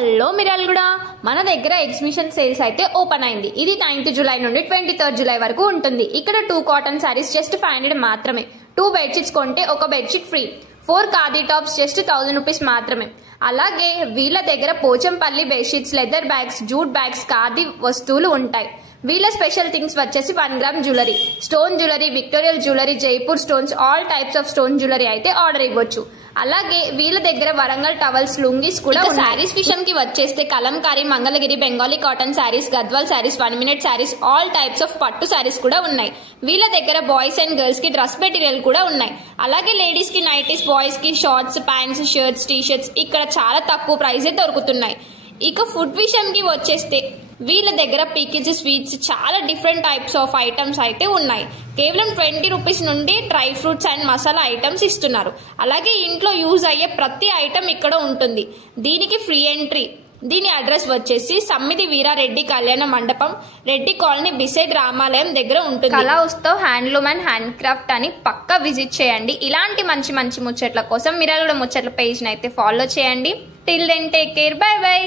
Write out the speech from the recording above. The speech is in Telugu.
హలో మిర్యాలగూడ మన దగ్గర ఎగ్జిబిషన్ సేల్స్ అయితే ఓపెన్ అయింది. ఇది 9th జూలై నుండి 23rd జూలై వరకు ఉంటుంది. ఇక్కడ 2 కాటన్ సారీస్ జస్ట్ 500 మాత్రమే. 2 బెడ్షీట్స్ కొంటే ఒక bedsheet free. 4 khadi tops just 1000 rupees మాత్రమే. అలాగే వీళ్ళ దగ్గర Pochampally bedsheets, leather bags, jute bags, khadi వస్తువులు ఉంటాయి. వీళ్ళ స్పెషల్ థింగ్స్ వచ్చేసి 1 gram jewellery, stone jewellery, Victorian jewellery, Jaipur stones, all types of stone jewellery అయితే ఆర్డర్ ఇవ్వచ్చు. అలాగే వీళ్ళ దగ్గర వరంగల్ టవల్స్, లుంగీస్ కూడా సారీస్ విషయంకి వచ్చేస్తే Kalamkari, Mangalagiri, Bengali cotton saris, Gadwal saris, 1 minute saris, all types of పట్టు సారీస్ కూడా ఉన్నాయి. వీళ్ళ దగ్గర బాయ్స్ అండ్ గర్ల్స్ కి డ్రెస్ మెటీరియల్ కూడా ఉన్నాయి. అలాగే లేడీస్ కి నైటీస్, బాయ్స్ కి shorts, pants, shirts, T shirts ఇక్కడ చాలా తక్కువ ప్రైస్ దొరుకుతున్నాయి. ఇక ఫుడ్ విషయంకి వచ్చేస్తే వీళ్ళ దగ్గర పీకేజీ స్వీట్స్, చాలా డిఫరెంట్ టైప్స్ ఆఫ్ ఐటమ్స్ అయితే ఉన్నాయి. కేవలం 20 రూపీస్ నుండి dry fruits and masala items ఇస్తున్నారు. అలాగే ఇంట్లో యూజ్ అయ్యే ప్రతి ఐటమ్ ఇక్కడ ఉంటుంది. దీనికి ఫ్రీ ఎంట్రీ. దీని అడ్రస్ వచ్చేసి సమ్మిది వీరారెడ్డి కళ్యాణ మండపం, రెడ్డి కాలనీ బిసైడ్ రామాలయం దగ్గర ఉంటుంది. Kala Utsav handloom and hand craft అని పక్కా విజిట్ చేయండి. ఇలాంటి మంచి మంచి ముచ్చట్ల కోసం మిర్యాలగూడ ముచ్చట్ల పేజ్ అయితే ఫాలో చేయండి. Till then take care, bye by.